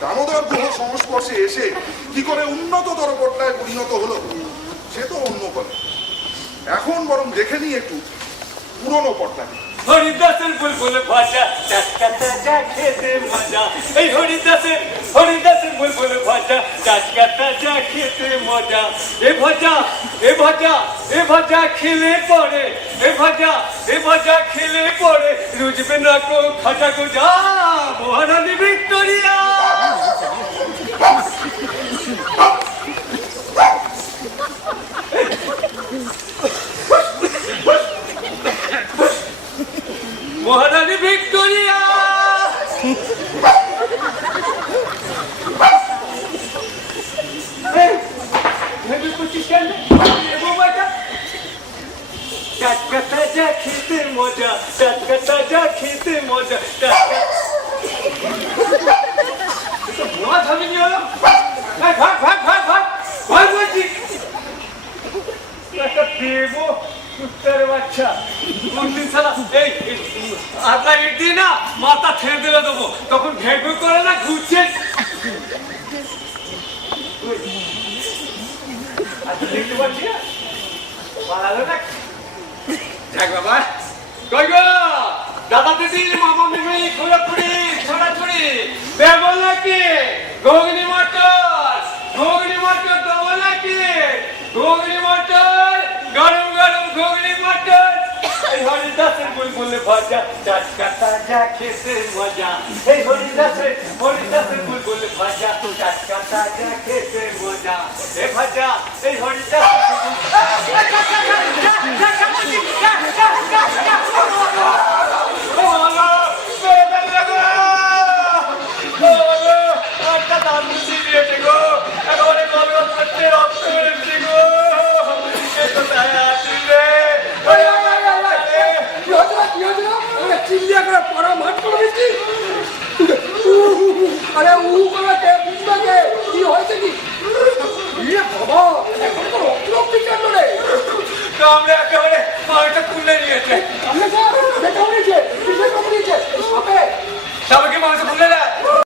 দামোদর গুহ সংস্পর্শে এসে কি করে উন্নততর পর্যায়ে পরিণত হলো সে তো অন্য কথা। এখন বরং দেখে নিই একটু পুরনো পর্দাকে। হরিদাসের বুলবুল ভাষা টাটকা তাজা খেতে মজা। এই হরিদাসের বুলবুল ভাষা টাটকা তাজা খেতে মজা। এ ভাজা এ ভাজা এ ভাজা খেলে পরে, এ ভাজা খেলে পরে রুজবে না কো খাটা কো যা মহারানী ভিক্টোরিয়া। মহারানী ভিক্টোরিয়া টাটকা তাজা খেতে মজা, টাটকা তাজা খেতে মজা। মাছ আমি নিয়ে হলো ভাগ ভাগ ভাগ ভাগ ভাগ বলছি একটা দেবো কুত্তার বাচ্চা। এই আপনার ইট দিয়ে না মাথা ঠেলে দিলে দেবো, তখন ঘেউ ঘেউ করে না ঘুরছে। দেখতে পাচ্ছি না ভালো না। যাক বাবা, কই গো দাদা দিদি মামা মিমি খুঁড়াখুড়ি ছোড়াছুড়ি দেবো নাকি? ঘুগনি মটর দেবো নাকি? ঘুগনি মটর, গরম গরম ঘুগনি মটর। এই হরিদাসের বুলবুল ভাজা টাটকা তাজা খেতে মজা। এই হরিদাসের বুলবুল ভাজা টাটকা তাজা খেতে মজা। এ ভাজা এই হরিদাস আরে উ করে কি হয়েছে কি? বাবা এখন তো রক্ত রে কামড়ে একেবারে মালটা তুলে নিয়েছে।